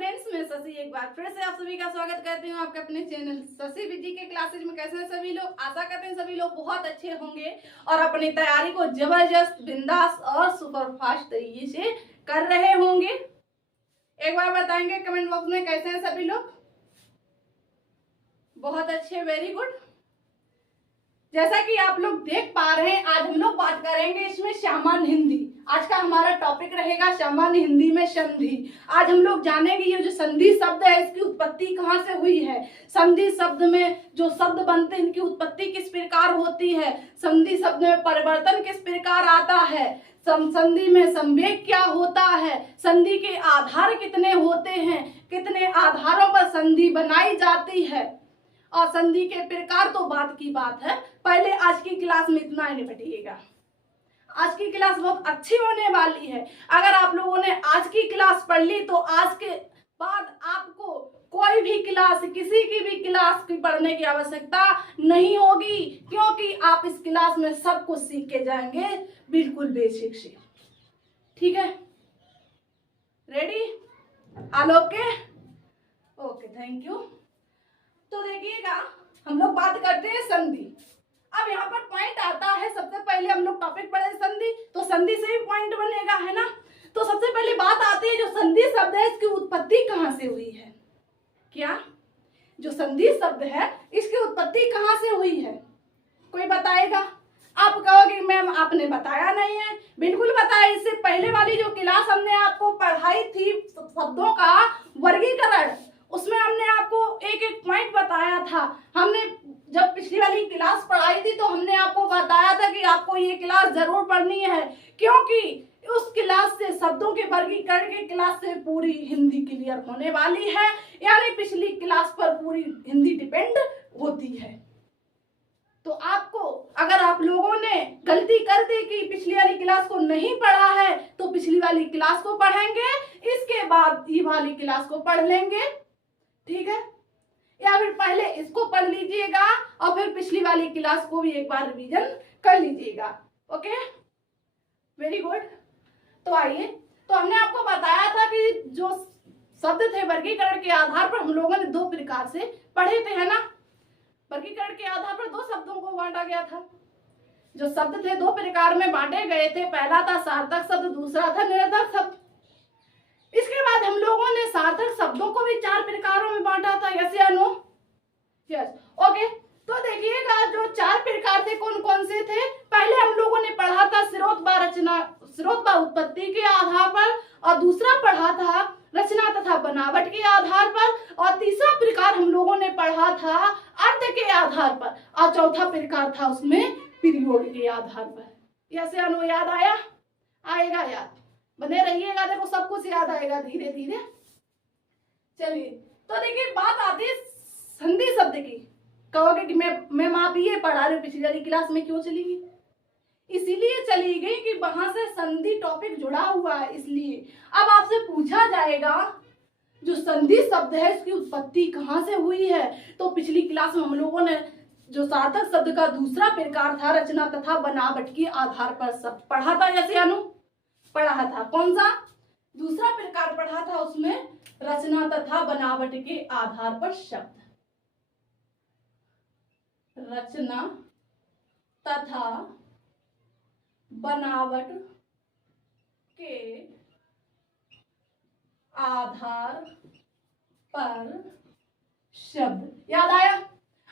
Friends, मैं शशि एक बार फिर से आप सभी का स्वागत करती हूँ आपके अपने चैनल शशि विजी के क्लासेज में। कैसे हैं सभी लोग? आशा करते हैं सभी लोग बहुत अच्छे होंगे और अपनी तैयारी को जबरदस्त, बिंदास और सुपरफास्ट तरीके से कर रहे होंगे। एक बार बताएंगे कमेंट बॉक्स में कैसे हैं सभी लोग? बहुत अच्छे, वेरी गुड। जैसा कि आप लोग देख पा रहे हैं, आज हम लोग बात करेंगे इसमें सामान्य हिंदी। आज का हमारा टॉपिक रहेगा सामान्य हिंदी में संधि। आज हम लोग जानेंगे ये जो संधि शब्द है इसकी उत्पत्ति कहाँ से हुई है, संधि शब्द में जो शब्द बनते हैं इनकी उत्पत्ति किस प्रकार होती है, संधि शब्द में परिवर्तन किस प्रकार आता है, संधि में संवेग क्या होता है, संधि के आधार कितने होते हैं, कितने आधारों पर संधि बनाई जाती है और संधि के प्रकार तो बात की बात है। पहले आज की क्लास में इतना ही निपटिएगा। आज की क्लास बहुत अच्छी होने वाली है। अगर आप लोगों ने आज की क्लास पढ़ ली तो आज के बाद आपको कोई भी क्लास, किसी की भी क्लास की पढ़ने की आवश्यकता नहीं होगी, क्योंकि आप इस क्लास में सब कुछ सीख के जाएंगे बिल्कुल बेसिक से। ठीक है, ready? All okay? Okay, thank you. तो देखिएगा, हम लोग बात करते हैं संधि। अब यहाँ पर पॉइंट आता है, सबसे पहले हम लोग टॉपिक पढ़े संधि, तो संधि से ही पॉइंट बनेगा, है ना। तो सबसे पहले बात आती है जो संधि शब्द है इसकी उत्पत्ति कहाँ से हुई है। क्या जो संधि शब्द है इसकी उत्पत्ति कहाँ से हुई है? कोई बताएगा? आप कहोगे मैम आपने बताया नहीं है। बिल्कुल बताया। इससे पहले वाली जो क्लास हमने आपको पढ़ाई थी शब्दों का वर्गीकरण, उसमें हमने आपको एक एक पॉइंट बताया था। हमने जब पिछली वाली क्लास पढ़ाई थी तो हमने आपको बताया था कि आपको ये क्लास जरूर पढ़नी है, क्योंकि उस क्लास से शब्दों के वर्गीकरण की क्लास से पूरी हिंदी क्लियर होने वाली है। यानी पिछली क्लास पर पूरी हिंदी डिपेंड होती है। तो आपको, अगर आप लोगों ने गलती कर दी कि पिछली वाली क्लास को नहीं पढ़ा है तो पिछली वाली क्लास को पढ़ेंगे, इसके बाद ये वाली क्लास को पढ़ लेंगे। ठीक है, या फिर पहले इसको पढ़ लीजिएगा और फिर पिछली वाली क्लास को भी एक बार रिवीजन कर लीजिएगा। Okay, very good. तो आइए, तो हमने आपको बताया था कि जो शब्द थे वर्गीकरण के आधार पर हम लोगों ने दो प्रकार से पढ़े थे, है ना। वर्गीकरण के आधार पर दो शब्दों को बांटा गया था। जो शब्द थे दो प्रकार में बांटे गए थे, पहला था सार्थक शब्द, दूसरा था निरर्थक शब्द। इसके बाद हम लोगों ने सार्थक शब्दों को भी चार प्रकारों में बांटा था। यस या नो? Yes, okay. तो देखिएगा जो चार प्रकार थे कौन कौन से थे। पहले हम लोगों ने पढ़ा था स्रोत व रचना, स्रोत व उत्पत्ति के आधार पर, और दूसरा पढ़ा था रचना तथा बनावट के आधार पर, और तीसरा प्रकार हम लोगों ने पढ़ा था अर्थ के आधार पर, और चौथा प्रकार था उसमें प्रयोग के आधार पर। यस या नो? याद आया? आएगा याद, बने रहिएगा, देखो सब कुछ याद आएगा धीरे धीरे। चलिए, तो देखिए बात आती है संधि शब्द की। कहोगे कि मैं आप ये पढ़ा रही हूँ, पिछली वाली क्लास में क्यों चली गई? इसीलिए चली गई कि वहां से संधि टॉपिक जुड़ा हुआ है, इसलिए। अब आपसे पूछा जाएगा जो संधि शब्द है इसकी उत्पत्ति कहाँ से हुई है, तो पिछली क्लास में हम लोगों ने जो सार्थक शब्द का दूसरा प्रकार था रचना तथा बनावट के आधार पर शब्द पढ़ा था। यस या नो? पढ़ा था। कौन सा दूसरा प्रकार पढ़ा था? उसमें रचना तथा बनावट के आधार पर शब्द, रचना तथा बनावट के आधार पर शब्द। याद आया?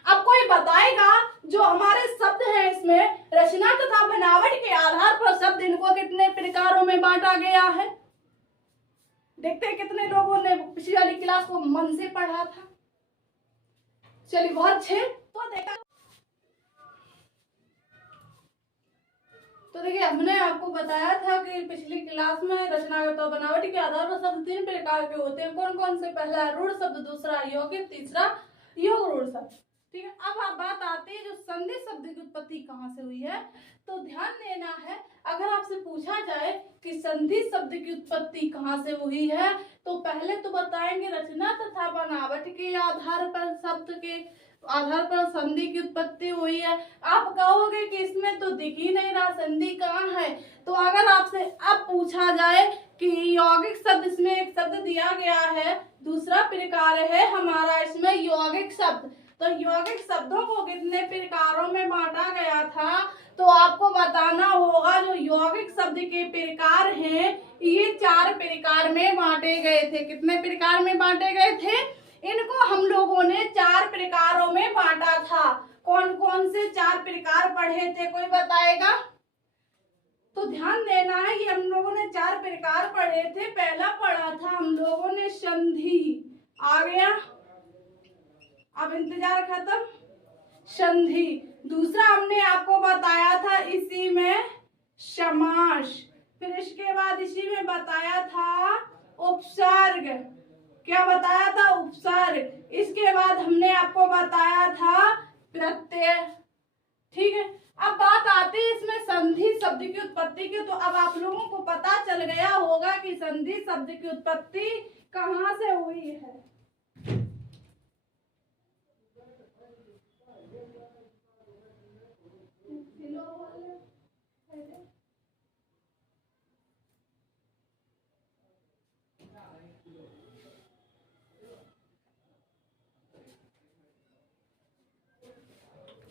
अब कोई बताएगा जो हमारे शब्द हैं इसमें रचना तथा बनावट के आधार पर शब्द, इनको कितने प्रकारों में बांटा गया है? देखते हैं कितने लोगों ने पिछली वाली क्लास को मन से पढ़ा था। चलिए, बहुत अच्छे। तो देखिए हमने आपको बताया था कि पिछली क्लास में रचना तथा बनावट के आधार पर शब्द तीन प्रकार के होते हैं। कौन कौन से? पहला रूढ़ शब्द, दूसरा यौगिक, तीसरा योग रूढ़ शब्द। ठीक है, अब बात आती है जो संधि शब्द की उत्पत्ति कहाँ से हुई है, तो ध्यान देना है। अगर आपसे पूछा जाए कि संधि शब्द की उत्पत्ति कहाँ से हुई है, तो पहले तो बताएंगे रचना तथा बनावट के आधार पर, शब्द के आधार पर संधि की उत्पत्ति हुई है। आप कहोगे कि इसमें तो दिख ही नहीं रहा संधि कहाँ है, तो अगर आपसे अब पूछा जाए कि यौगिक शब्द, इसमें एक शब्द दिया गया है। दूसरा प्रकार है हमारा इसमें यौगिक शब्द। तो यौगिक शब्दों को कितने प्रकारों में बांटा गया था, तो आपको बताना होगा। जो यौगिक शब्द के प्रकार हैं ये 4 प्रकार में बांटे गए थे। कितने प्रकार में बांटे गए थे? इनको हम लोगों ने 4 प्रकारों में बांटा था। कौन कौन से 4 प्रकार पढ़े थे, कोई बताएगा? तो ध्यान देना है, ये हम लोगों ने 4 प्रकार पढ़े थे। पहला पढ़ा था हम लोगों ने संधि, आ गया, अब इंतजार खत्म, संधि। दूसरा हमने आपको बताया था इसी में समास, फिर इसके बाद इसी में बताया था उपसर्ग। क्या बताया था? उपसर्ग। इसके बाद हमने आपको बताया था प्रत्यय। ठीक है, अब बात आती है इसमें संधि शब्द की उत्पत्ति की। तो अब आप लोगों को पता चल गया होगा कि संधि शब्द की उत्पत्ति कहाँ से हुई है।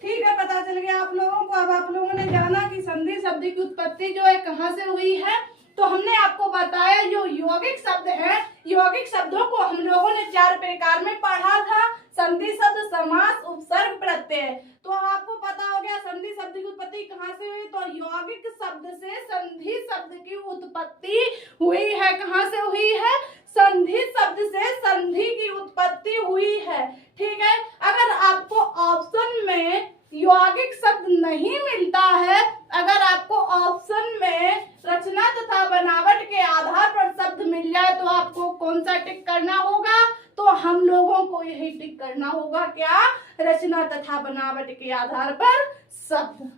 ठीक है, पता चल गया आप लोगों को। अब आप लोगों ने जाना कि संधि शब्द की उत्पत्ति जो है कहाँ से हुई है। तो हमने आपको बताया जो यौगिक शब्द है, यौगिक शब्दों को हम लोगों ने 4 प्रकार में पढ़ा था। संधि शब्द, समास, उपसर्ग, प्रत्यय। तो आपको पता हो गया संधि शब्द की उत्पत्ति कहाँ से हुई। तो यौगिक शब्द से संधि शब्द की उत्पत्ति हुई है। कहाँ से हुई है? संधि शब्द से संधि की उत्पत्ति हुई है। ठीक है, अगर आपको ऑप्शन में यौगिक शब्द नहीं मिलता है, अगर आपको ऑप्शन में रचना तथा बनावट के आधार पर शब्द मिल जाए तो आपको कौन सा टिक करना होगा? तो हम लोगों को यही टिक करना होगा। क्या? रचना तथा बनावट के आधार पर शब्द।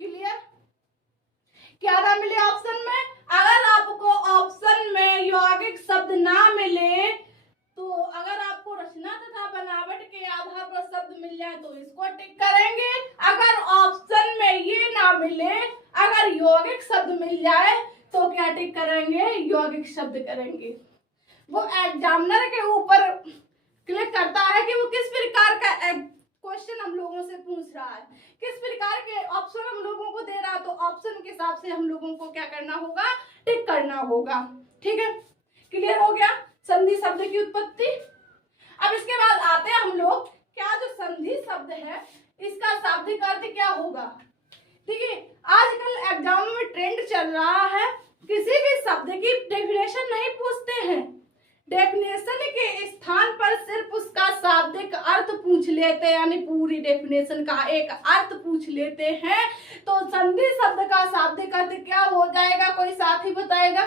क्लियर? क्या ना मिले ऑप्शन में? अगर आपको ऑप्शन में यौगिक शब्द ना मिले, तो अगर आपको रचना तथा बनावट के आधार पर शब्द मिल जाए तो इसको टिक करेंगे। अगर ऑप्शन में ये ना मिले, अगर यौगिक शब्द मिल जाए तो क्या टिक करेंगे? यौगिक शब्द करेंगे। वो एग्जामिनर के ऊपर क्लिक करता है कि वो किस प्रकार का क्वेश्चन हम लोगों से पूछ रहा है, किस प्रकार के ऑप्शन हम लोगों को दे रहा है। तो ऑप्शन के हिसाब से हम लोगों को क्या करना होगा? टिक करना होगा। ठीक है, क्लियर हो गया संधि शब्द की उत्पत्ति। अब इसके बाद आते हैं हम लोग, क्या जो संधि शब्द है इसका शाब्दिक अर्थ क्या होगा। देखिए, आजकल एग्जाम में ट्रेंड चल रहा है, किसी भी शब्द की डेफिनेशन नहीं पूछते हैं, डेफिनेशन के स्थान पर सिर्फ उसका शाब्दिक अर्थ पूछ लेते हैं, यानी पूरी डेफिनेशन का एक अर्थ पूछ लेते हैं। तो संधि शब्द का शाब्दिक अर्थ क्या हो जाएगा, कोई साथी बताएगा?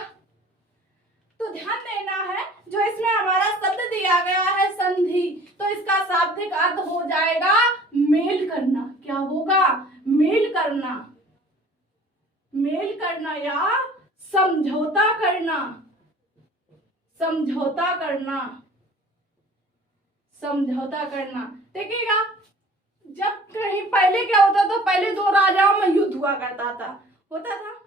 तो ध्यान देना है, जो इसमें हमारा शब्द दिया गया है संधि, तो इसका शाब्दिक अर्थ हो जाएगा मेल करना। क्या होगा? मेल करना, मेल करना या समझौता करना, समझौता करना, समझौता करना। देखिएगा, जब कहीं पहले क्या होता था, पहले 2 राजाओं में युद्ध हुआ करता था, होता था,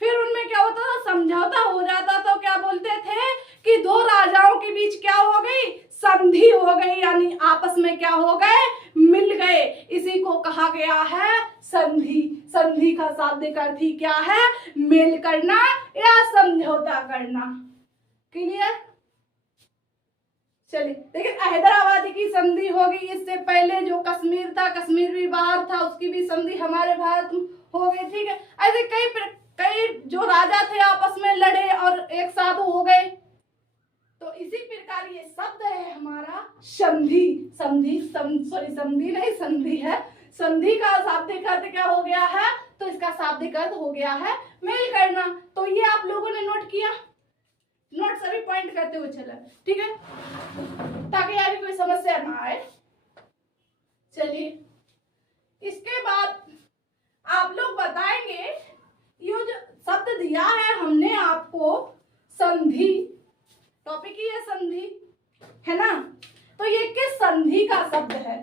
फिर उनमें क्या होता था, समझौता हो जाता। तो क्या बोलते थे कि 2 राजाओं के बीच क्या हो गई? संधि हो गई, यानी आपस में क्या हो गए? मिल गए। इसी को कहा गया है संधि। संधि का शाब्दिक अर्थ ही क्या है? मेल करना या समझौता करना। क्लियर? चलिए, लेकिन हैदराबाद की संधि होगी। इससे पहले जो कश्मीर था, कश्मीर भी बाहर था, उसकी भी संधि हमारे भारत में हो गई। ठीक है, ऐसे कई जो राजा थे आपस में लड़े और एक साथ हो गए। तो इसी प्रकार ये शब्द है हमारा संधि। संधि संधि नहीं, संधि है। संधि का शाब्दिक अर्थ क्या हो गया है? तो इसका शाब्दिक अर्थ हो गया है मेल करना। तो ये आप लोगों ने नोट किया, नोट सभी पॉइंट करते हुए चला। ठीक है, ताकि आगे कोई समस्या ना आए। चलिए, इसके बाद आप लोग बताएंगे, ये जो शब्द दिया है हमने आपको, संधि, टॉपिक ही है संधि, है ना। तो ये किस संधि का शब्द है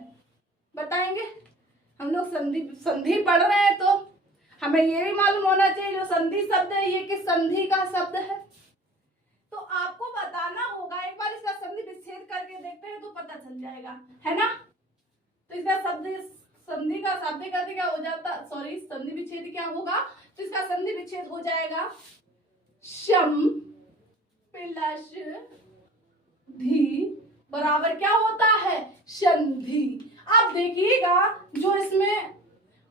बताएंगे। हम लोग संधि पढ़ रहे हैं तो हमें ये भी मालूम होना चाहिए जो संधि शब्द है ये किस संधि का शब्द है। तो आपको बताना बन जाएगा, है ना। तो इसका संधि का शाब्दिक अर्थ क्या हो जाता, सॉरी संधि विच्छेद क्या होगा, तो इसका संधि विच्छेद हो जाएगा शम प्लस धी बराबर क्या होता है, संधि। अब देखिएगा जो इसमें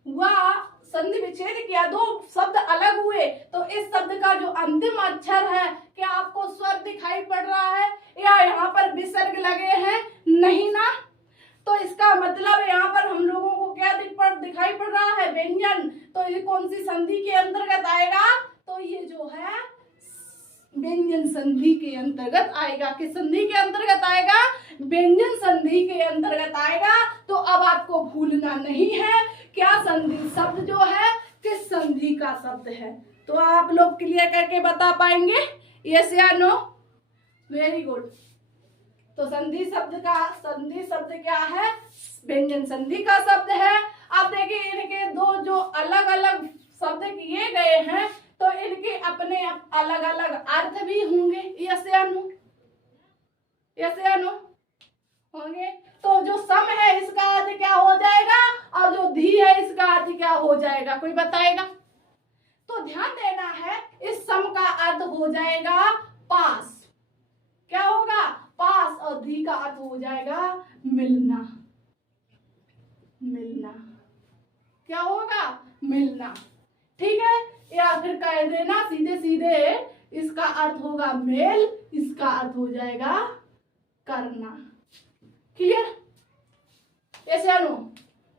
हुआ संधि विच्छेद किया, दो शब्द अलग हुए, तो इस शब्द का जो अंतिम अक्षर है, क्या आपको स्वर दिखाई पड़ रहा है या यहाँ पर विसर्ग लगे हैं, नहीं ना। तो इसका मतलब यहाँ पर हम लोगों को क्या दिखाई पड़ रहा है, व्यंजन। तो ये कौन सी संधि के अंतर्गत आएगा, तो ये जो है व्यंजन संधि के अंतर्गत आएगा। किस संधि के अंतर्गत आएगा, व्यंजन संधि के अंतर्गत आएगा। तो अब आपको भूलना नहीं है क्या संधि शब्द जो है किस संधि का शब्द है। तो आप लोग क्लियर करके बता पाएंगे, यस या नो, वेरी गुड। तो संधि शब्द क्या है, व्यंजन संधि का शब्द है। अब देखिए इनके दो जो अलग अलग शब्द किए गए हैं, तो इनके अपने अलग अलग अर्थ भी होंगे, यस या नो, यस या नो होंगे। तो जो सम है इसका अर्थ क्या हो जाएगा, और जो धी है इसका अर्थ क्या हो जाएगा, कोई बताएगा। तो ध्यान देना है, इस सम का अर्थ हो जाएगा पास, क्या होगा, पास, और धी का अर्थ हो जाएगा मिलना, मिलना, क्या होगा, मिलना, ठीक है। या फिर कह देना सीधे सीधे, इसका अर्थ होगा मेल, इसका अर्थ हो जाएगा करना, क्लियर, यस या नो,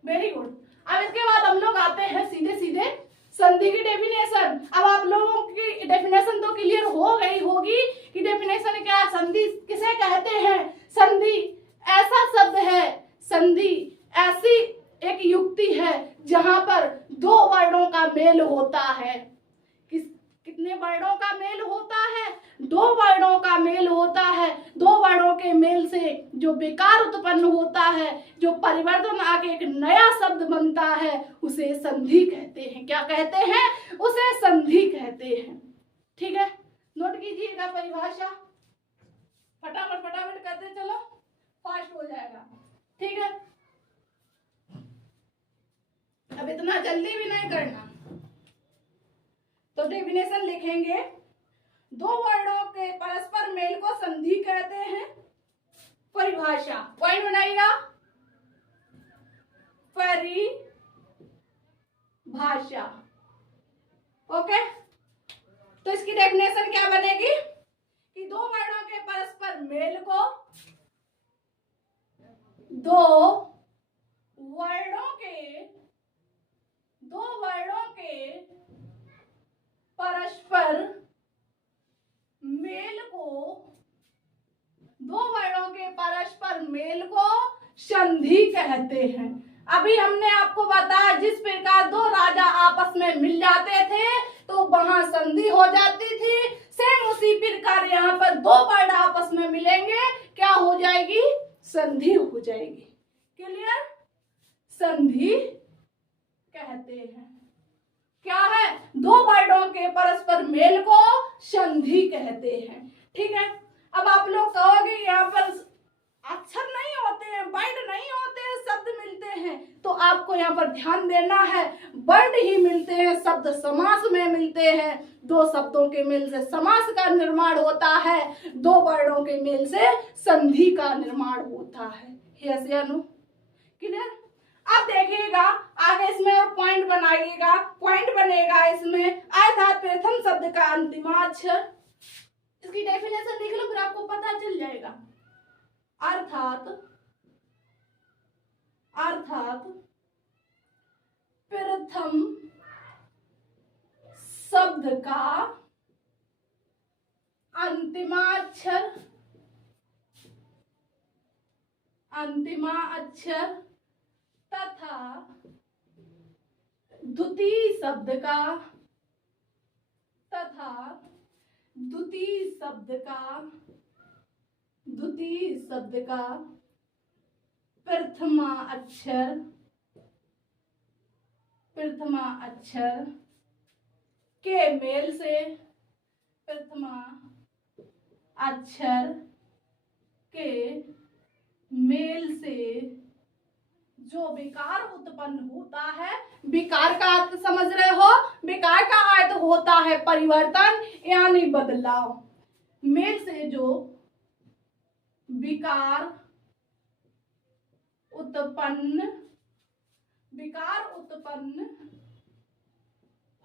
वेरी गुड। अब इसके बाद हम लोग आते हैं सीधे सीधे संधि की डेफिनेशन। अब आप लोगों की डेफिनेशन तो क्लियर हो गई होगी कि डेफिनेशन क्या है, संधि किसे कहते हैं। संधि ऐसा शब्द है, संधि ऐसी एक युक्ति है जहां पर दो वर्णों का मेल होता है। कितने वर्णों का मेल होता है, दो वर्णों का मेल होता है। दो वर्णों के मेल से जो विकार उत्पन्न होता है, जो परिवर्तन आके एक नया शब्द बनता है, उसे संधि कहते हैं। क्या कहते हैं, उसे संधि कहते हैं, ठीक है। नोट कीजिएगा परिभाषा, फटाफट फटाफट करते चलो, फास्ट हो जाएगा, ठीक है। अब इतना जल्दी भी नहीं करना। तो डेफिनेशन लिखेंगे, दो वर्णों के परस्पर मेल को संधि कहते हैं। परिभाषा पॉइंट बनाइएगा, परिभाषा, ओके। तो इसकी डेफिनेशन क्या बनेगी कि दो वर्णों के परस्पर मेल को, दो वर्णों के परस्पर मेल को, दो वर्णों के परस्पर मेल को संधि कहते हैं। अभी हमने आपको बताया जिस प्रकार दो राजा आपस में मिल जाते थे तो वहां संधि हो जाती थी, सेम उसी प्रकार यहाँ पर दो वर्ण आपस में मिलेंगे, क्या हो जाएगी, संधि हो जाएगी, क्लियर। संधि कहते हैं, क्या है, दो वर्णों के परस्पर मेल को संधि कहते हैं, ठीक है। अब आप लोग कहोगे यहाँ पर अक्षर नहीं होते हैं, वर्ड नहीं होते हैं, शब्द मिलते हैं, तो आपको यहाँ पर ध्यान देना है, वर्ड ही मिलते हैं, शब्द समास में मिलते हैं। दो शब्दों के मेल से समास का निर्माण होता है, दो वर्णों के मेल से संधि का निर्माण होता है, यस या नो, क्लियर। अब देखिएगा आगे इसमें और पॉइंट बनाइएगा, पॉइंट बनेगा इसमें अर्थात प्रथम शब्द का अंतिमाक्षर। इसकी डेफिनेशन देख लो फिर आपको पता चल जाएगा। अर्थात प्रथम शब्द का अंतिमाक्षर तथा द्वितीय शब्द का प्रथमा अक्षर के मेल से, प्रथमा अक्षर के मेल से जो विकार उत्पन्न होता है, विकार का अर्थ समझ रहे हो, विकार का अर्थ होता है परिवर्तन यानी बदलाव। मेल से जो विकार उत्पन्न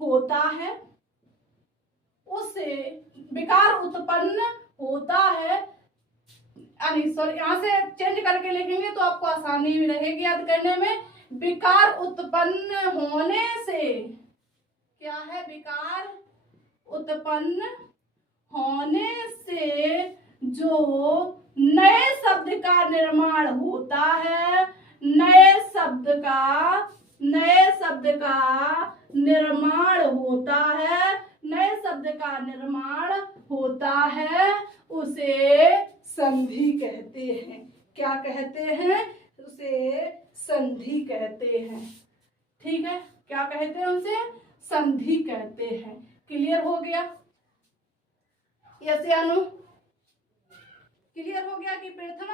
होता है, उससे विकार उत्पन्न होता है, सॉरी यहाँ से चेंज करके लिखेंगे तो आपको आसानी भी रहेगी याद करने में। विकार उत्पन्न होने से क्या है, विकार उत्पन्न होने से जो नए शब्द का निर्माण होता है, नए शब्द का निर्माण होता है, उसे संधि कहते हैं। क्या कहते हैं, उसे संधि कहते हैं। ठीक है, क्या कहते हैं, उसे संधि कहते हैं। क्लियर हो गया? यस या नो? क्लियर हो गया कि प्रथम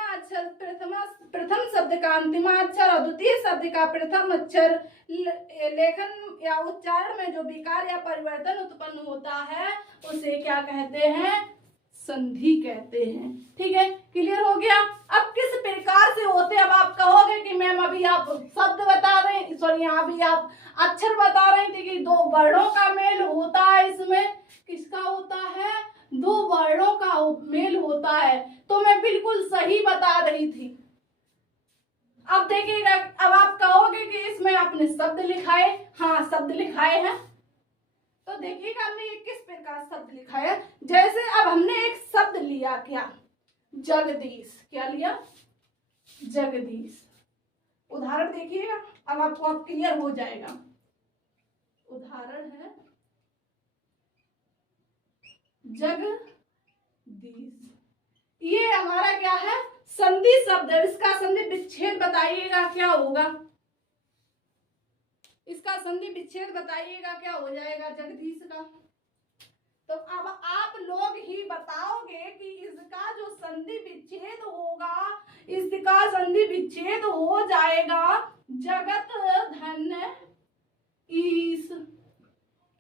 शब्द का अंतिम अक्षर और द्वितीय शब्द का प्रथम अक्षर लेखन या उच्चारण में जो विकार या परिवर्तन उत्पन्न होता है उसे क्या कहते हैं, संधि कहते हैं। ठीक है, क्लियर हो गया? अब किस प्रकार से होते, अब आप कहोगे कि मैम अभी आप शब्द बता रहे हैं, सॉरी यहाँ भी आप अक्षर बता रहे थे कि दो वर्णों का मेल होता है, इसमें किसका होता है, दो वर्णों का मेल होता है, तो मैं बिल्कुल सही बता रही थी। अब देखिएगा, अब आप कहोगे कि इसमें आपने शब्द लिखाए, हाँ शब्द लिखाए हैं, तो देखिएगा हमने ये किस प्रकार शब्द लिखा है। जैसे अब हमने एक शब्द लिया, क्या, जगदीश, क्या लिया, जगदीश। उदाहरण देखिएगा, अब आपको अब क्लियर हो जाएगा। उदाहरण है जगदीश, ये हमारा क्या है, संधि शब्द है। इसका संधि विच्छेद बताइएगा क्या होगा, इसका संधि विच्छेद बताइएगा क्या हो जाएगा जगदीश का। तो अब आप लोग ही बताओगे कि इसका जो संधि विच्छेद होगा, इसका संधि विच्छेद हो जाएगा जगत धन ईश।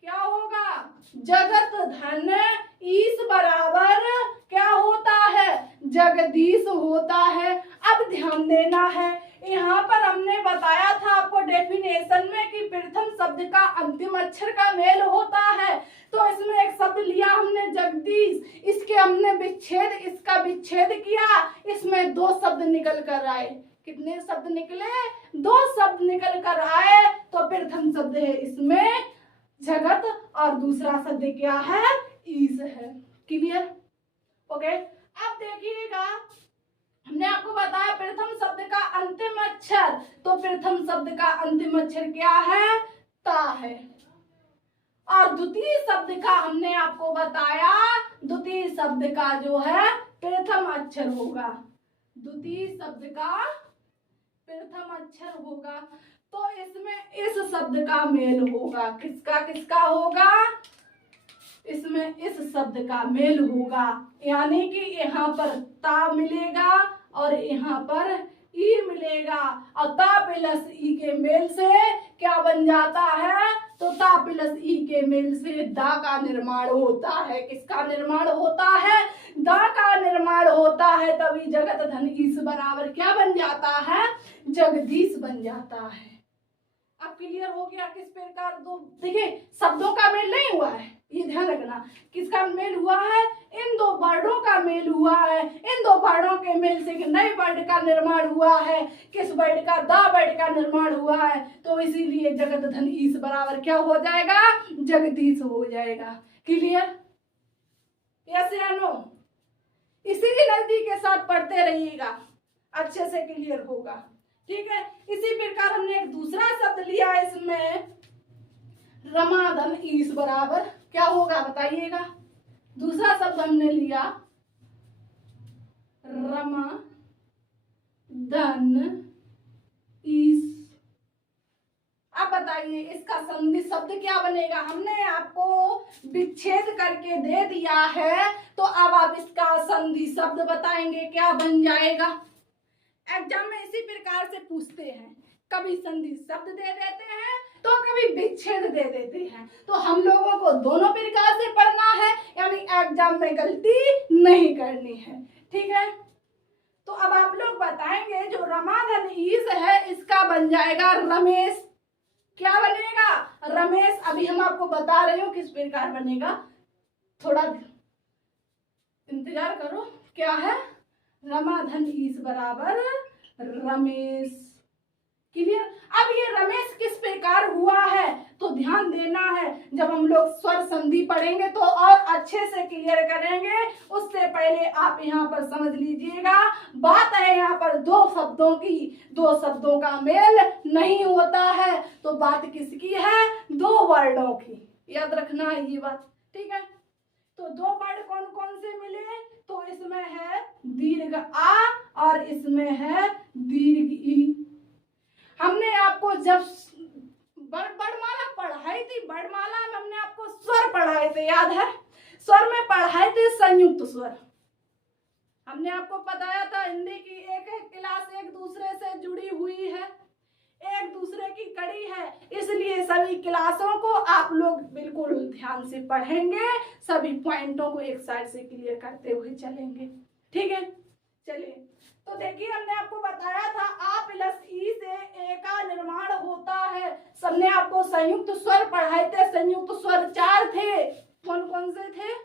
क्या होगा, जगत धन ईश बराबर क्या होता है, जगदीश होता है। अब ध्यान देना है, यहाँ पर हमने बताया था आपको डेफिनेशन में कि प्रथम शब्द का अंतिम अक्षर का मेल होता है। तो इसमें एक शब्द लिया हमने जगदीश, इसके हमने विच्छेद, इसका विच्छेद किया, इसमें दो शब्द निकल कर आए। कितने शब्द निकले, दो शब्द निकल कर आए। तो प्रथम शब्द है इसमें जगत और दूसरा शब्द क्या है, ईश है। क्लियर? ओके, अब देखिएगा हमने आपको बताया प्रथम शब्द का अंतिम अक्षर, तो प्रथम शब्द का अंतिम अक्षर क्या है, ता है। और द्वितीय शब्द का हमने आपको बताया, द्वितीय शब्द का जो है प्रथम अक्षर होगा, द्वितीय शब्द का प्रथम अक्षर होगा। तो इसमें इस शब्द का मेल होगा, किसका किसका होगा, इसमें इस शब्द का मेल होगा, यानी कि यहाँ पर ता मिलेगा और यहाँ पर ई मिलेगा, और ता प्लस ई के मेल से क्या बन जाता है, तो ता प्लस ई के मेल से दा का निर्माण होता है। किसका निर्माण होता है, दा का निर्माण होता है। तभी जगत धन ईश बराबर क्या बन जाता है, जगदीश बन जाता है। अब क्लियर हो गया किस प्रकार दो, देखिए शब्दों का मेल नहीं हुआ है, ये ध्यान रखना, किसका मेल हुआ है, इन दो वर्णों का मेल हुआ है। इन दो वर्णों के मेल से नए वर्ड का निर्माण हुआ है, किस वर्ड का, दा वर्ड का निर्माण हुआ है। तो इसीलिए जगत धन ईश बराबर क्या हो जाएगा, जगदीश हो जाएगा। क्लियर? यस या नो? इसी की नजदीक के साथ पढ़ते रहिएगा, अच्छे से क्लियर होगा। ठीक है, इसी प्रकार हमने एक दूसरा शब्द लिया, इसमें रमाधन ईश बराबर क्या होगा बताइएगा। दूसरा शब्द हमने लिया रमा धन ईश। अब बताइए इसका संधि शब्द क्या बनेगा, हमने आपको विच्छेद करके दे दिया है, तो अब आप इसका संधि शब्द बताएंगे क्या बन जाएगा। एग्जाम में इसी प्रकार से पूछते हैं, कभी संधि शब्द दे देते हैं तो कभी विच्छेद दे देते हैं। तो हम लोगों को दोनों प्रकार से पढ़ना है, यानी एग्जाम में गलती नहीं करनी है। ठीक है, तो अब आप लोग बताएंगे जो रमाधन ईस है इसका बन जाएगा रमेश। क्या बनेगा? रमेश। अभी हम आपको बता रहे हो किस प्रकार बनेगा, थोड़ा इंतजार करो। क्या है? रमाधन ईस बराबर रमेश। क्लियर? अब ये रमेश किस प्रकार हुआ है तो ध्यान देना है, जब हम लोग स्वर संधि पढ़ेंगे तो और अच्छे से क्लियर करेंगे। उससे पहले आप यहाँ पर समझ लीजिएगा, बात है यहाँ पर दो शब्दों की, दो शब्दों का मेल नहीं होता है, तो बात किसकी है? दो वर्डों की। याद रखना है ये बात। ठीक है, तो दो वर्ड कौन कौन से मिले? तो इसमें है दीर्घ आ और इसमें है दीर्घ ई। हमने आपको जब वर्णमाला पढ़ाई थी, वर्णमाला में हमने आपको स्वर पढ़ाए थे, याद है? स्वर में पढ़ाए थे संयुक्त स्वर। हमने आपको बताया था हिंदी की एक एक क्लास एक दूसरे से जुड़ी हुई है, एक दूसरे की कड़ी है, इसलिए सभी क्लासों को आप लोग बिल्कुल ध्यान से पढ़ेंगे, सभी पॉइंटों को एक साइड से क्लियर करते हुए चलेंगे। ठीक है, चलिए। तो देखिए हमने आपको बताया था आ प्लस ई से ए का निर्माण होता है। सबने आपको संयुक्त स्वर पढ़ाए थे, संयुक्त स्वर 4 थे। कौन कौन से थे?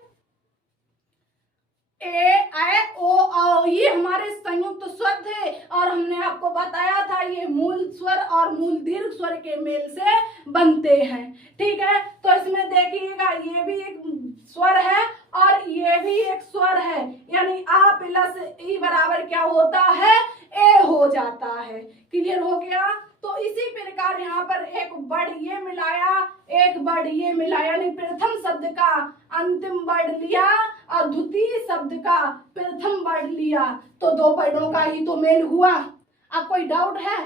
ए, ऐ, ओ, औ, ये हमारे संयुक्त स्वर थे और हमने आपको बताया था ये मूल स्वर और मूल दीर्घ स्वर के मेल से बनते हैं। ठीक है, तो इसमें देखिएगा ये भी एक स्वर है और ये भी एक स्वर है, यानी आ प्लस ई बराबर क्या होता है? ए हो जाता है। क्लियर हो गया? तो इसी प्रकार यहाँ पर एक वर्ड ये मिलाया, एक वर्ड ये मिलाया, यानी प्रथम शब्द का अंतिम वर्ड लिया और द्वितीय शब्द का प्रथम वर्ड लिया, तो दो वर्डों का ही तो मेल हुआ। अब कोई डाउट है?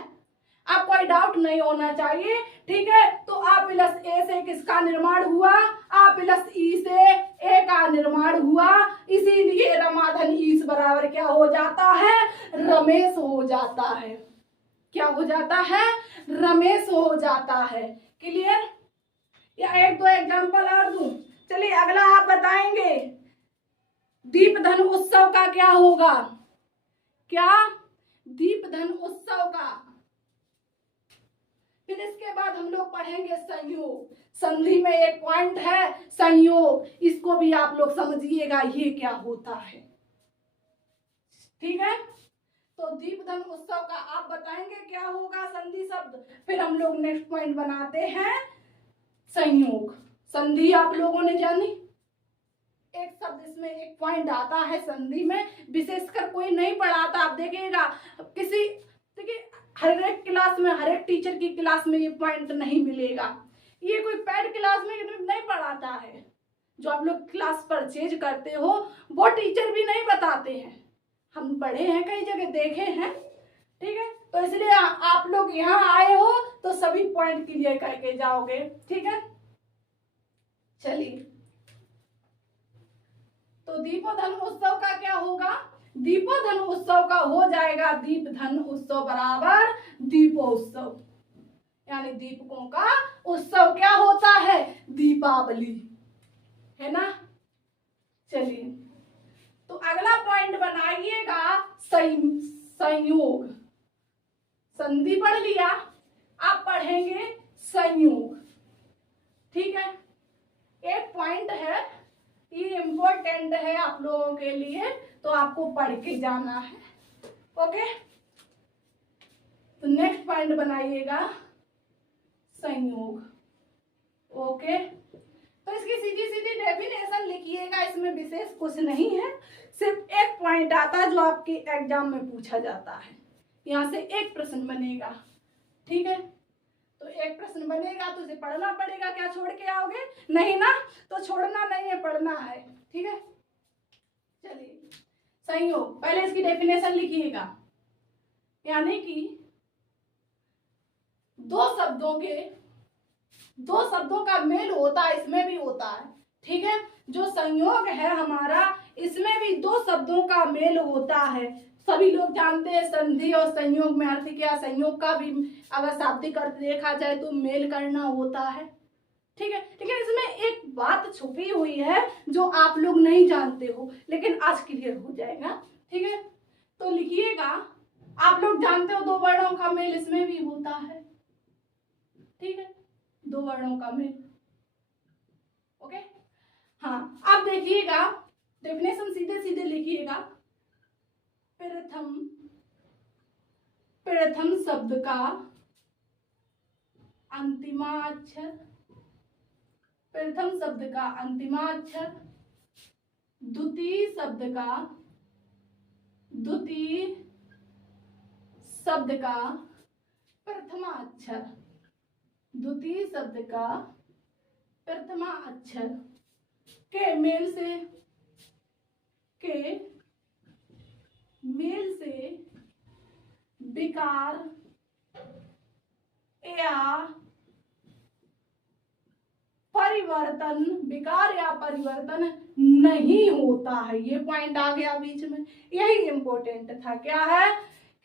अब कोई डाउट नहीं होना चाहिए। ठीक है, तो आ प्लस ए से किसका निर्माण हुआ? आ प्लस ई से ए का निर्माण हुआ, इसीलिए रमाधन ईस बराबर क्या हो जाता है? रमेश हो जाता है। क्या हो जाता है? रमेश हो जाता है। क्लियर? या एक दो एग्जांपल और दूं? चलिए अगला आप बताएंगे दीपधन उत्सव का क्या होगा? क्या? दीपधन उत्सव का। फिर इसके बाद हम लोग पढ़ेंगे संयोग। संधि में एक पॉइंट है संयोग, इसको भी आप लोग समझिएगा ये क्या होता है। ठीक है, तो दीपधन उत्सव का आप बताएंगे क्या होगा संधि शब्द। फिर हम लोग नेक्स्ट पॉइंट बनाते हैं संयोग। संधि आप लोगों ने जानी, एक शब्द इसमें एक पॉइंट आता है संधि में, विशेषकर कोई नहीं पढ़ाता। आप देखिएगा किसी, देखिए हर एक क्लास में, हर एक टीचर की क्लास में ये पॉइंट नहीं मिलेगा। ये कोई पेड क्लास में नहीं पढ़ाता है। जो आप लोग क्लास परचेज करते हो वो टीचर भी नहीं बताते हैं। हम पढ़े हैं, कई जगह देखे हैं। ठीक है, तो इसलिए आप लोग यहाँ आए हो तो सभी पॉइंट क्लियर करके जाओगे। ठीक है, चलिए। तो दीपोधन उत्सव का क्या होगा? दीपोधन उत्सव का हो जाएगा दीपधन उत्सव बराबर दीपोत्सव, यानी दीपकों का उत्सव क्या होता है? दीपावली, है ना? चलिए, तो अगला पॉइंट बनाइएगा संयोग। संधि पढ़ लिया, आप पढ़ेंगे संयोग। ठीक है, एक पॉइंट है, ये इम्पोर्टेंट है आप लोगों के लिए, तो आपको पढ़ के जाना है। ओके, तो नेक्स्ट पॉइंट बनाइएगा संयोग। ओके, तो इसकी सीधी सीधी डेफिनेशन लिखिएगा, इसमें विशेष कुछ नहीं है, सिर्फ एक पॉइंट आता है जो आपके एग्जाम में पूछा जाता है। यहाँ से एक प्रश्न बनेगा। ठीक है, तो एक प्रश्न बनेगा तो उसे पढ़ना पड़ेगा। क्या छोड़ के आओगे? नहीं ना, तो छोड़ना नहीं है, पढ़ना है। ठीक है, चलिए संयोग, पहले इसकी डेफिनेशन लिखिएगा, यानी कि दो शब्दों का मेल होता है, इसमें भी होता है। ठीक है, जो संयोग है हमारा, इसमें भी दो शब्दों का मेल होता है। सभी लोग जानते हैं संधि और संयोग में अर्थ क्या, संयोग का भी अगर शाब्दिक अर्थ देखा जाए तो मेल करना होता है, ठीक है। लेकिन इसमें एक बात छुपी हुई है जो आप लोग नहीं जानते हो, लेकिन आज क्लियर हो जाएगा, ठीक है। तो लिखिएगा, आप लोग जानते हो दो वर्णों का मेल इसमें भी होता है, ठीक है, दो वर्णों का मेल, ओके। हाँ, अब देखिएगा डेफिनेशन सीधे सीधे लिखिएगा। प्रथम शब्द का अंतिमाक्षर, प्रथम शब्द का अंतिमाक्षर, द्वितीय शब्द का प्रथमाक्षर, द्वितीय शब्द का प्रथमाक्षर के मेल से विकार या परिवर्तन नहीं होता है। ये पॉइंट आ गया बीच में, यही इंपॉर्टेंट था। क्या है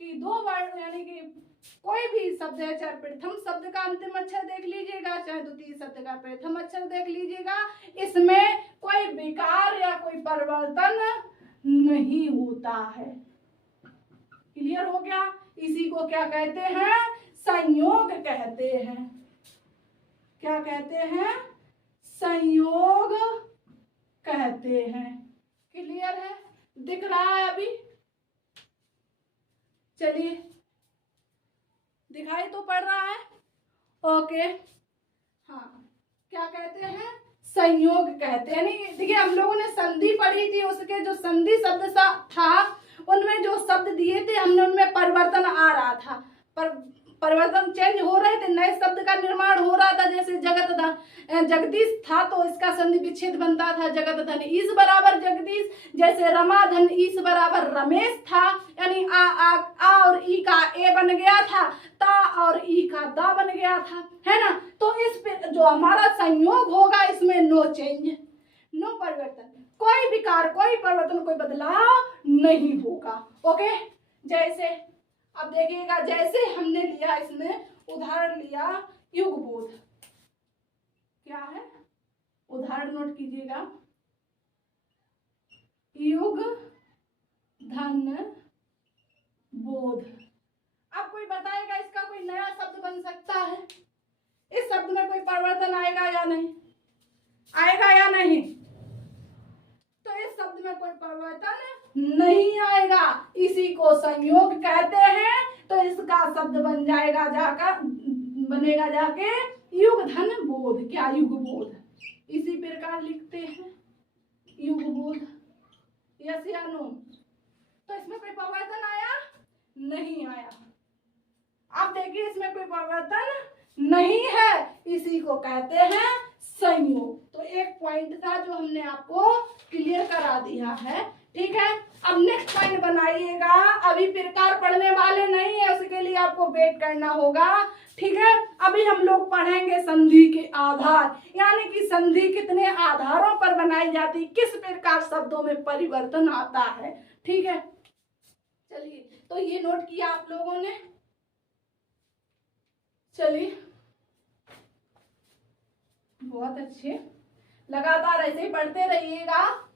कि दो वर्ण यानी कि कोई भी शब्द है, चाहे प्रथम शब्द का अंतिम अक्षर देख लीजिएगा, चाहे द्वितीय शब्द का प्रथम अक्षर देख लीजिएगा, इसमें कोई विकार या कोई परिवर्तन नहीं होता है। क्लियर हो गया? इसी को क्या कहते हैं? संयोग कहते हैं। क्या कहते हैं? संयोग कहते हैं। क्लियर है? दिख रहा है अभी? चलिए, दिखाई तो पड़ रहा है? ओके, हाँ, क्या कहते हैं? संयोग कहते हैं। नहीं, देखिए हम लोगों ने संधि पढ़ी थी, उसके जो संधि शब्द था उनमें जो शब्द दिए थे हमने, उनमें परिवर्तन आ रहा था, पर परिवर्तन चेंज हो रहे थे, नए शब्द का निर्माण हो रहा था। जैसे जगदीश था तो इसका संधि विच्छेद बनता था, जगत धन ईस बराबर जगदीश। जैसे रमा धन ईस बराबर रमेश था, यानी आ और ई का ए बन गया था, ता और ई का दा बन गया था, है ना। तो इस पे जो हमारा संयोग होगा इसमें नो चेंज, नो परिवर्तन, कोई विकार, कोई परिवर्तन, कोई बदलाव नहीं होगा। ओके, जैसे अब देखिएगा, जैसे हमने लिया इसमें उदाहरण लिया युगबोध। क्या है? उदाहरण नोट कीजिएगा, युग धन बोध। अब कोई बताएगा इसका कोई नया शब्द बन सकता है? इस शब्द में कोई परिवर्तन आएगा या नहीं? आएगा या नहीं? तो इस शब्द में कोई परिवर्तन नहीं आएगा, इसी को संयोग कहते हैं। तो इसका शब्द बन जाएगा बनेगा जाके युग धन बोध। क्या? युग बोध। इसी प्रकार लिखते हैं युग बोध। यस या नो? तो इसमें कोई परिवर्तन आया? नहीं आया। आप देखिए, इसमें कोई परिवर्तन नहीं है, इसी को कहते हैं संयोग। तो एक पॉइंट था जो हमने आपको क्लियर करा दिया है, ठीक है। अब नेक्स्ट पॉइंट बनाइएगा, अभी प्रकार पढ़ने वाले नहीं है, उसके लिए आपको वेट करना होगा, ठीक है। अभी हम लोग पढ़ेंगे संधि के आधार, यानी कि संधि कितने आधारों पर बनाई जाती, किस प्रकार शब्दों में परिवर्तन आता है, ठीक है। चलिए, तो ये नोट किया आप लोगों ने। चलिए, बहुत अच्छे, लगातार ऐसे ही पढ़ते रहिएगा,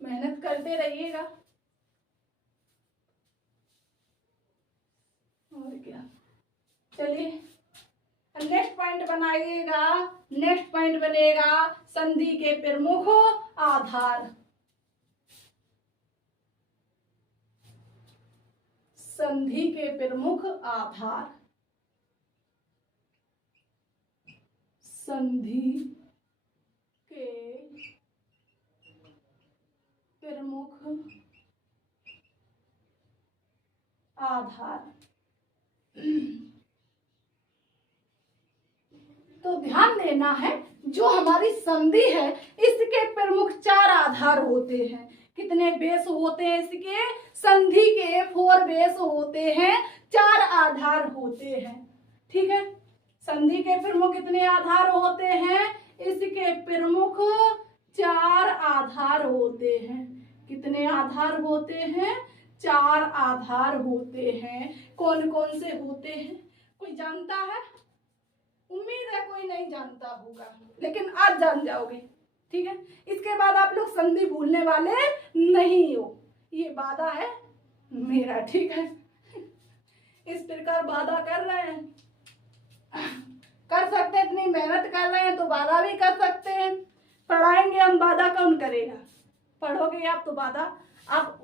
मेहनत करते रहिएगा, और क्या। चलिए, नेक्स्ट पॉइंट बनाइएगा। नेक्स्ट पॉइंट बनेगा संधि के प्रमुख आधार। संधि के प्रमुख आधार, संधि के प्रमुख आधार। तो ध्यान देना है, जो हमारी संधि है इसके प्रमुख 4 आधार होते हैं। कितने बेस होते हैं इसके? संधि के 4 बेस होते हैं, 4 आधार होते हैं, ठीक है। संधि के प्रमुख कितने आधार होते हैं? इसके प्रमुख 4 आधार होते हैं। कितने आधार होते हैं? 4 आधार होते हैं। कौन कौन से होते हैं? कोई जानता है? उम्मीद है कोई नहीं जानता होगा, लेकिन आज जान जाओगे। ठीक है, इसके बाद आप लोग संधि भूलने वाले नहीं हो, ये वादा है मेरा। ठीक है, इस प्रकार वादा कर रहे हैं, कर सकते हैं, इतनी मेहनत कर रहे हैं तो वादा भी कर सकते हैं। पढ़ाएंगे हम, वादा कौन करेगा? पढ़ोगे आप तो वादा आप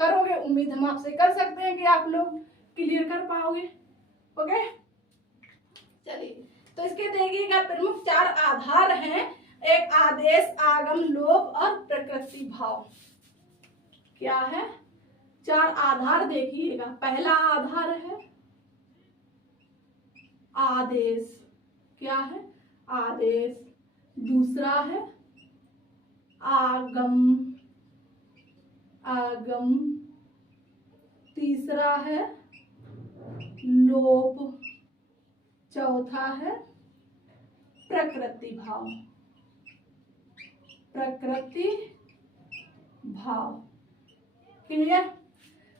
करोगे, उम्मीद हम आपसे कर सकते हैं कि आप लोग क्लियर कर पाओगे। ओके, चलिए, तो इसके देखिएगा प्रमुख 4 आधार हैं। एक आदेश, आगम, लोप और प्रकृति भाव। क्या है? 4 आधार देखिएगा। पहला आधार है आदेश। क्या है? आदेश। दूसरा है आगम, आगम। तीसरा है लोप। चौथा है प्रकृति भाव, प्रकृति भाव। क्लियर?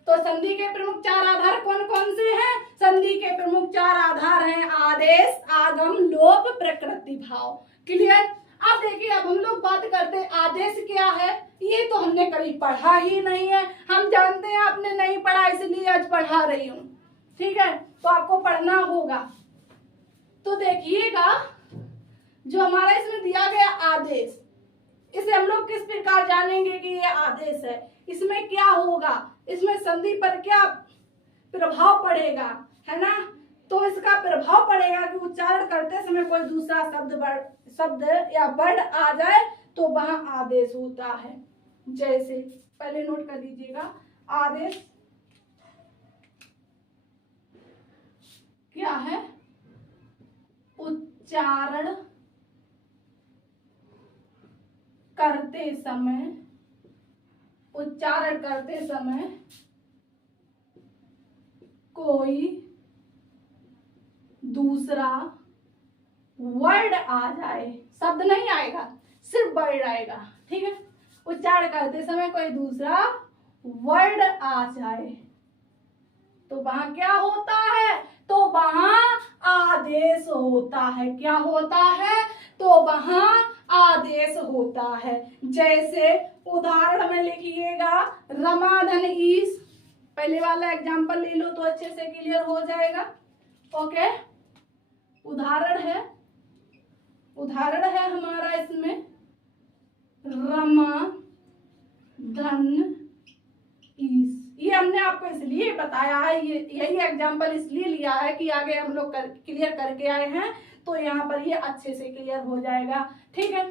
तो संधि के प्रमुख 4 आधार कौन कौन से हैं? संधि के प्रमुख 4 आधार हैं आदेश, आगम, लोप, प्रकृति भाव। क्लियर? अब देखिए, अब हम लोग बात करते हैं आदेश क्या है। ये तो हमने कभी पढ़ा ही नहीं है। हम जानते हैं आपने नहीं पढ़ा, इसलिए आज पढ़ा रही हूँ। ठीक है, तो आपको पढ़ना होगा। तो देखिएगा, जो हमारा इसमें दिया गया आदेश, इसे हम लोग किस प्रकार जानेंगे कि ये आदेश है? इसमें क्या होगा, इसमें संधि पर क्या प्रभाव पड़ेगा, है ना? तो इसका प्रभाव पड़ेगा कि उच्चारण करते समय कोई दूसरा शब्द या वर्ड आ जाए तो वहां आदेश होता है। जैसे पहले नोट कर लीजिएगा, आदेश क्या है? उच्चारण करते समय, उच्चारण करते समय कोई दूसरा वर्ड आ जाए, शब्द नहीं आएगा, सिर्फ वर्ड आएगा। ठीक है, उच्चारण करते समय कोई दूसरा वर्ड आ जाए तो वहां क्या होता है? तो वहां आदेश होता है। क्या होता है? तो वहां आदेश होता है। जैसे उदाहरण में लिखिएगा, रमाधन ईश। पहले वाला एग्जांपल ले लो तो अच्छे से क्लियर हो जाएगा। ओके, उदाहरण है हमारा इसमें रमाधन ईश। ये हमने आपको इसलिए बताया है, यही एग्जांपल इसलिए लिया है कि आगे हम लोग क्लियर करके आए हैं, तो यहाँ पर ये अच्छे से क्लियर हो जाएगा। ठीक है,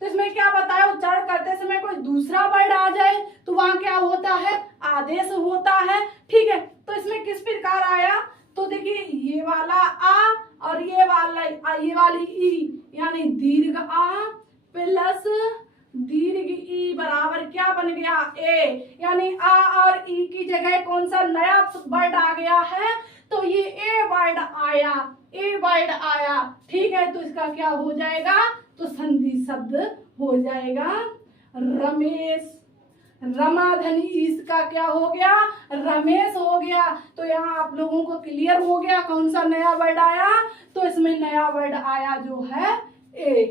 तो इसमें क्या बताया? उच्चारण करते समय कोई दूसरा वर्ड आ जाए तो वहां क्या होता है? आदेश होता है। ठीक है, तो इसमें किस प्रकार आया? तो देखिए, ये वाला आ और ये वाली ई, यानी दीर्घ आ प्लस दीर्घ ई बराबर क्या बन गया? ए। यानी आ और ई की जगह कौन सा नया वर्ड आ गया है? तो ये ए वर्ड आया, ए वर्ड आया। ठीक है, तो इसका क्या हो जाएगा? तो संधि शब्द हो जाएगा रमेश। रमाधन ईश का क्या हो गया? रमेश हो गया। तो यहाँ आप लोगों को क्लियर हो गया कौन सा नया वर्ड आया? तो इसमें नया वर्ड आया जो है ए।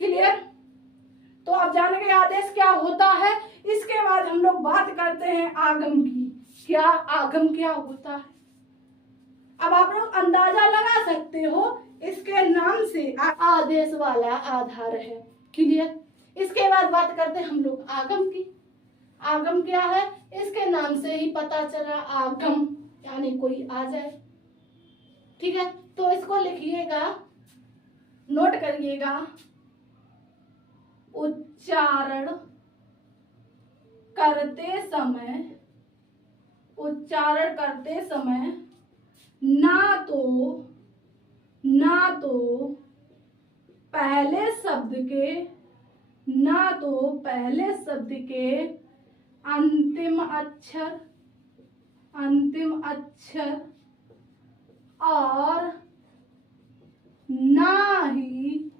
क्लियर? तो आप जान गए आदेश क्या होता है। इसके बाद हम लोग बात करते हैं आगम की। क्या आगम क्या होता है? अब आप लोग अंदाजा लगा सकते हो, इसके नाम से आदेश वाला आधार है। क्लियर? इसके बाद बात करते हैं हम लोग आगम की। आगम क्या है? इसके नाम से ही पता चला, आगम यानी कोई आ जाए। ठीक है, तो इसको लिखिएगा, नोट करिएगा, उच्चारण करते समय ना तो पहले शब्द के अंतिम अक्षर और ना ही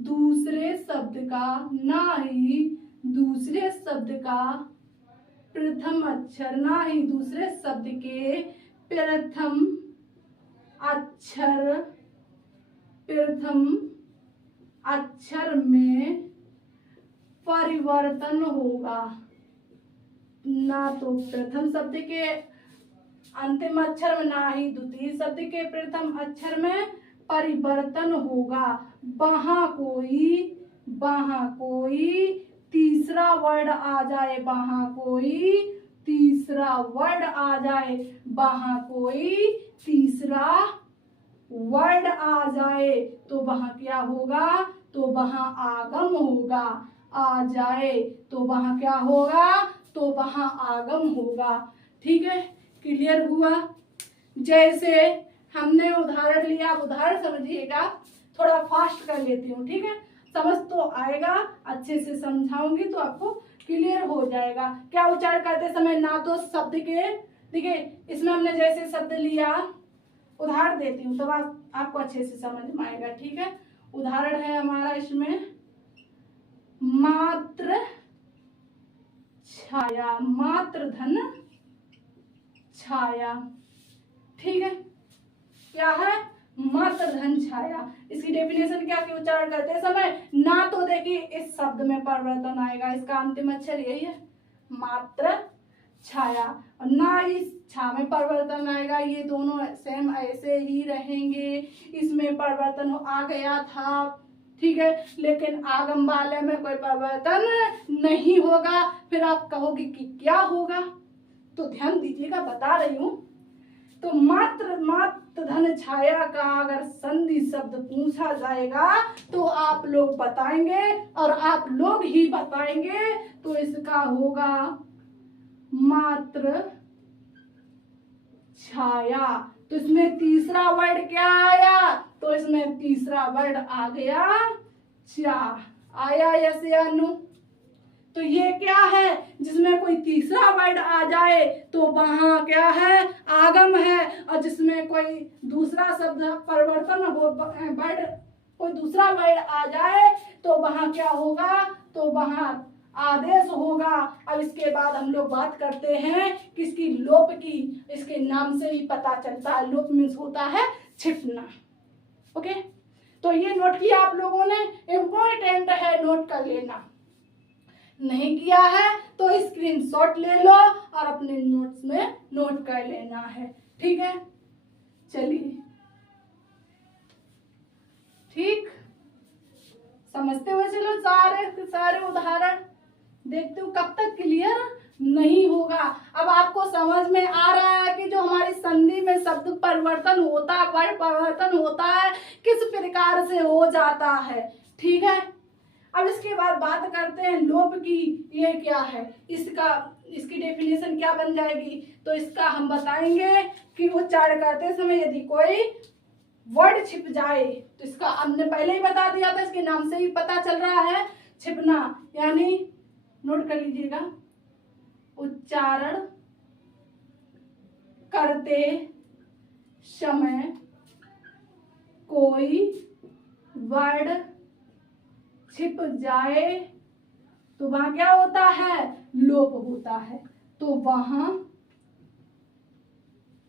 दूसरे शब्द का, ना ही दूसरे शब्द का प्रथम अक्षर, ना ही दूसरे शब्द के प्रथम अक्षर, प्रथम अक्षर में परिवर्तन होगा। ना तो प्रथम शब्द के अंतिम अक्षर में, ना ही द्वितीय शब्द के प्रथम अक्षर में परिवर्तन होगा। वहां कोई तीसरा वर्ड आ जाए, वहां कोई तीसरा वर्ड आ जाए, वहां कोई तीसरा वर्ड आ जाए तो वहां क्या होगा, तो वहां आगम होगा। आ जाए तो वहां क्या होगा, तो वहां आगम होगा। ठीक है, क्लियर हुआ। जैसे हमने उदाहरण लिया, उदाहरण समझिएगा, थोड़ा फास्ट कर लेती हूँ, ठीक है, समझ तो आएगा, अच्छे से समझाऊंगी तो आपको क्लियर हो जाएगा। क्या उच्चारण करते समय ना तो शब्द के, देखिए इसमें हमने जैसे शब्द लिया, उदाहरण देती हूँ तब आपको अच्छे से समझ में आएगा। ठीक है, उदाहरण है हमारा इसमें मात्र छाया, मात्र धन छाया। ठीक है, क्या है, मात्र धन छाया। इसकी डेफिनेशन क्या की, उच्चारण करते समय ना तो देखिए इस शब्द में परिवर्तन आएगा, इसका अंतिम अक्षर यही है मात्र छाया, और ना इस छा में परिवर्तन आएगा, ये दोनों सेम ऐसे ही रहेंगे। इसमें परिवर्तन आ गया था, ठीक है, लेकिन आगम वाले में कोई परिवर्तन नहीं होगा। फिर आप कहोगे कि क्या होगा, तो ध्यान दीजिएगा, बता रही हूं। तो मात्र धन छाया का अगर संधि शब्द पूछा जाएगा तो आप लोग बताएंगे, और आप लोग ही बताएंगे, तो इसका होगा मात्र छाया। तो इसमें तीसरा वर्ड क्या आया, तो इसमें तीसरा वर्ड आ गया चा। आया यस या नो। तो ये क्या है, जिसमें कोई तीसरा वर्ड आ जाए तो वहां क्या है, आगम है, और जिसमें कोई दूसरा शब्द परिवर्तन हो, वर्ड कोई दूसरा वर्ड आ जाए तो वहां क्या होगा, तो वहां आदेश होगा। अब इसके बाद हम लोग बात करते हैं किसकी, लोप की। इसके नाम से ही पता चलता है, लोप मीन्स होता है छिपना। ओके, तो ये नोट किया आप लोगों ने, इम्पोर्टेंट है, नोट कर लेना। नहीं किया है तो स्क्रीनशॉट ले लो और अपने नोट्स में नोट कर लेना है। ठीक है, चलिए, ठीक, समझते हुए चलो सारे उदाहरण। देखते हो कब तक क्लियर नहीं होगा। अब आपको समझ में आ रहा है कि जो हमारी संधि में शब्द परिवर्तन होता है, वर्ड परिवर्तन होता है, किस प्रकार से हो जाता है। ठीक है, अब इसके बाद बात करते हैं लोप की। ये क्या है, इसकी डेफिनेशन क्या बन जाएगी, तो इसका हम बताएंगे कि उच्चारण करते समय यदि कोई वर्ड छिप जाए तो इसका हमने पहले ही बता दिया था, इसके नाम से ही पता चल रहा है छिपना। यानी नोट कर लीजिएगा, उच्चारण करते समय कोई वर्ड छिप जाए तो वहां क्या होता है, लोप होता है। तो वहां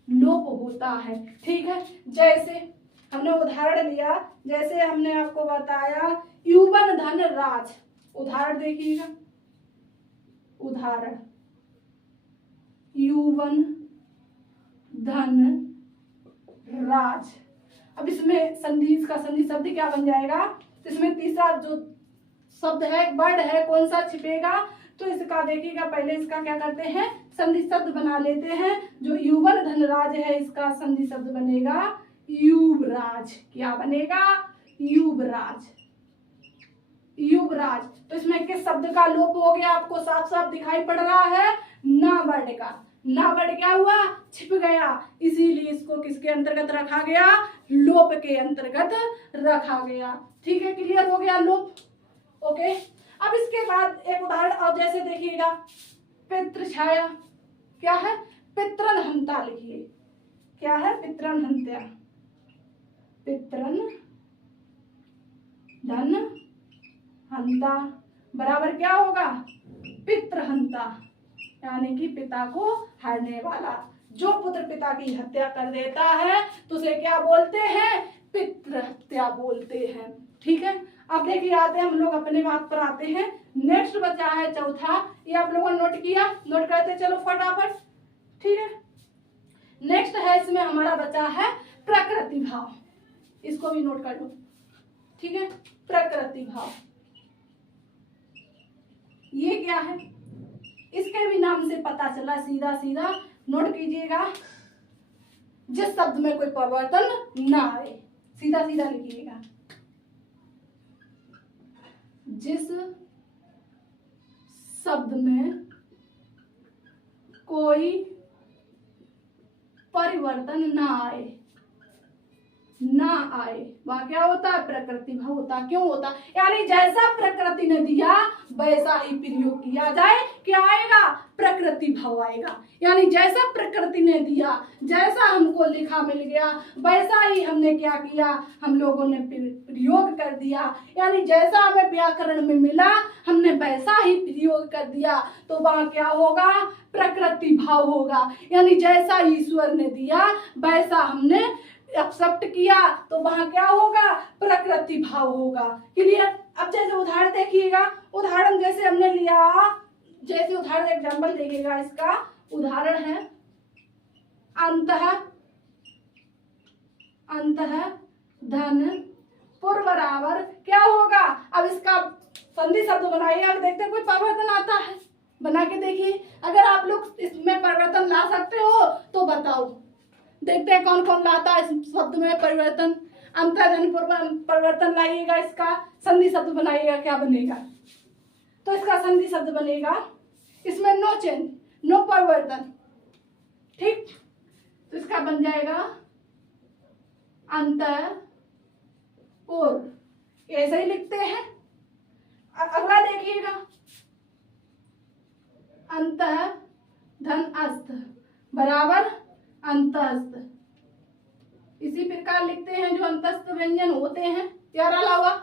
लोप होता है। ठीक है, जैसे हमने उदाहरण लिया, जैसे हमने आपको बताया युवन धन राज। उदाहरण देखिएगा, उदाहरण युवन धन राज। अब इसमें संधि, इसका संधि शब्द क्या बन जाएगा, इसमें तीसरा जो शब्द है, वर्ड है, कौन सा छिपेगा, तो इसका देखिएगा, पहले इसका क्या करते हैं, संधि शब्द बना लेते हैं। जो युवन धनराज है, इसका संधि शब्द बनेगा युवराज। क्या बनेगा, युवराज, युवराज। तो इसमें किस शब्द का लोप हो गया, आपको साफ साफ दिखाई पड़ रहा है, ना वर्ड का। ना वर्ड क्या हुआ, छिप गया, इसीलिए इसको किसके अंतर्गत रखा गया, लोप के अंतर्गत रखा गया। ठीक है, क्लियर हो गया लोप। ओके, अब इसके बाद एक उदाहरण और जैसे देखिएगा, पितृ छाया। क्या है, पितरन हंता लिखिए। क्या है, पितरन हंत्या, पितरन धन हंता बराबर क्या होगा, पितृहंता, यानी कि पिता को हरने वाला। जो पुत्र पिता की हत्या कर देता है तो उसे क्या बोलते हैं, पितृहत्या बोलते हैं। ठीक है, अब देखिए आते हैं हम लोग अपने बात पर आते हैं। नेक्स्ट बचा है चौथा, ये आप लोगों ने नोट किया, नोट करते चलो फटाफट। ठीक है, नेक्स्ट है इसमें हमारा बचा है प्रकृति भाव, इसको भी नोट कर लो। ठीक है, प्रकृति भाव ये क्या है, इसके भी नाम से पता चला, सीधा सीधा नोट कीजिएगा। जिस शब्द में कोई परिवर्तन ना आए, सीधा सीधा लिखिएगा, जिस शब्द में कोई परिवर्तन ना आए, ना आए, वहां क्या होता है, प्रकृति भाव होता। क्यों होता, यानी जैसा प्रकृति ने दिया वैसा ही प्रयोग किया जाए, क्या आएगा, प्रकृति भाव आएगा। यानी जैसा प्रकृति ने दिया, जैसा हमको लिखा मिल गया, वैसा ही हमने क्या किया, हम लोगों ने प्रयोग कर दिया। यानी जैसा हमें व्याकरण में मिला हमने वैसा ही प्रयोग कर दिया, तो वहां क्या होगा, प्रकृति भाव होगा। यानी जैसा ईश्वर ने दिया वैसा हमने एक्सेप्ट किया, तो वहां क्या होगा, प्रकृति भाव होगा। क्लियर। अब जैसे उदाहरण देखिएगा, उदाहरण जैसे हमने लिया, जैसे उदाहरण एग्जाम्पल देखिएगा, इसका उदाहरण है अंतः धन पुर बराबर क्या होगा। अब इसका संधि शब्द बनाइए, देखते हैं कोई परिवर्तन आता है, बना के देखिए। अगर आप लोग इसमें परिवर्तन ला सकते हो तो बताओ, देखते हैं कौन कौन लाता है इस शब्द में परिवर्तन। अंतर्धन परिवर्तन लाइएगा, इसका संधि शब्द बनाइएगा, क्या बनेगा, तो इसका संधि शब्द बनेगा, इसमें नो चेंज, नो परिवर्तन। ठीक, तो इसका बन जाएगा अंतपुर, ऐसे ही लिखते हैं। अगला देखिएगा, अंतः धन अस्त बराबर अंतस्थ, इसी प्रकार लिखते हैं जो अंतस्थ व्यंजन होते हैं, यार अलावा।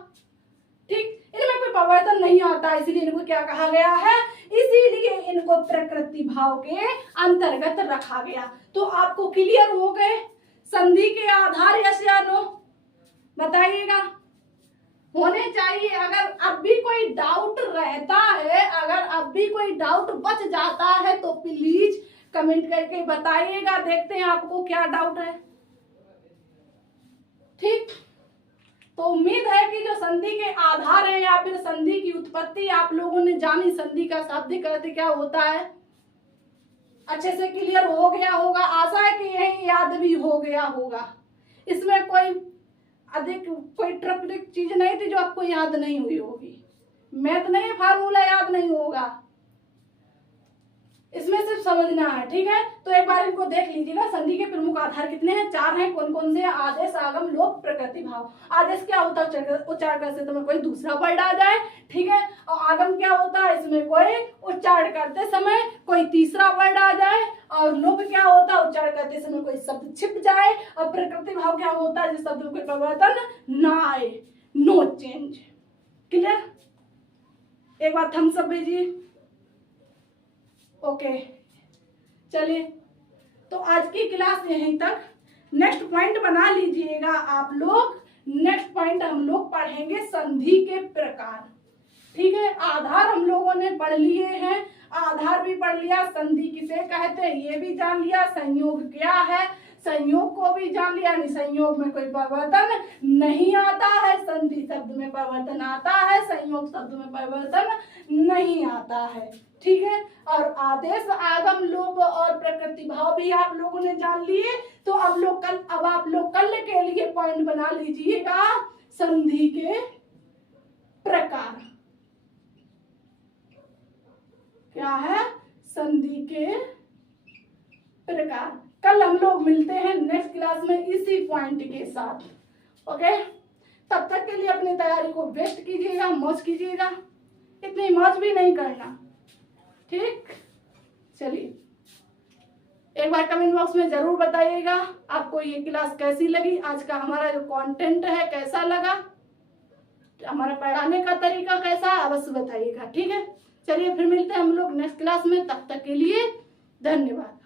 ठीक, इनमें कोई परिवर्तन नहीं आता, इसलिए इनको क्या कहा गया है, इसीलिए इनको प्रकृति भाव के अंतर्गत रखा गया। तो आपको क्लियर हो गए संधि के आधार, यस या नो, बताइएगा, होने चाहिए। अगर अब भी कोई डाउट रहता है, अगर अब भी कोई डाउट बच जाता है तो प्लीज कमेंट करके बताइएगा, देखते हैं आपको क्या डाउट है। ठीक, तो उम्मीद है कि जो संधि के आधार है या फिर संधि की उत्पत्ति आप लोगों ने जानी, संधि का शाब्दिक अर्थ क्या होता है, अच्छे से क्लियर हो गया होगा। आशा है कि यही याद भी हो गया होगा, इसमें कोई अधिक कोई ट्रिक चीज नहीं थी जो आपको याद नहीं हुई होगी। मैथ नहीं, फार्मूला याद नहीं होगा, इसमें सिर्फ समझना है। ठीक है, तो एक बार इनको देख लीजिएगा। संधि के प्रमुख आधार कितने हैं, 4 हैं। कौन कौन से, आदेश, आगम, लोप, प्रकृति भाव। आदेश क्या होता है, उच्चारण करते समय कोई दूसरा वर्ड आ जाए। ठीक है, और आगम क्या होता है, इसमें कोई उच्चारण करते समय कोई तीसरा वर्ड आ जाए। और लोप क्या होता है, उच्चारण करते समय कोई शब्द छिप जाए। और प्रकृति भाव क्या होता है, जिस शब्द में कोई परिवर्तन ना आए, नो चेंज। क्लियर, एक बार थम्स अप भेजिए। ओके, चलिए, तो आज की क्लास यहीं तक। नेक्स्ट पॉइंट बना लीजिएगा आप लोग। नेक्स्ट पॉइंट हम लोग पढ़ेंगे संधि के प्रकार। ठीक है, आधार हम लोगों ने पढ़ लिए हैं, आधार भी पढ़ लिया, संधि किसे कहते हैं ये भी जान लिया, संयोग क्या है संयोग को भी जान लिया। संयोग में कोई परिवर्तन नहीं आता है, संधि शब्द में परिवर्तन आता है, संयोग शब्द में परिवर्तन नहीं आता है। ठीक है, और आदेश, आगम, लोप और प्रकृति भाव भी आप लोगों ने जान लिए। तो अब आप लोग कल के लिए पॉइंट बना लीजिएगा, संधि के प्रकार क्या है, संधि के प्रकार। कल हम लोग मिलते हैं नेक्स्ट क्लास में इसी पॉइंट के साथ। ओके, तब तक के लिए अपनी तैयारी को बेस्ट कीजिएगा, मौज कीजिएगा, इतनी मौज भी नहीं करना। ठीक, चलिए, एक बार कमेंट बॉक्स में जरूर बताइएगा आपको ये क्लास कैसी लगी, आज का हमारा जो कंटेंट है कैसा लगा। हमारा पढ़ाने का तरीका कैसा है अवश्य बताइएगा। ठीक है, चलिए फिर मिलते हैं हम लोग नेक्स्ट क्लास में, तब तक के लिए धन्यवाद।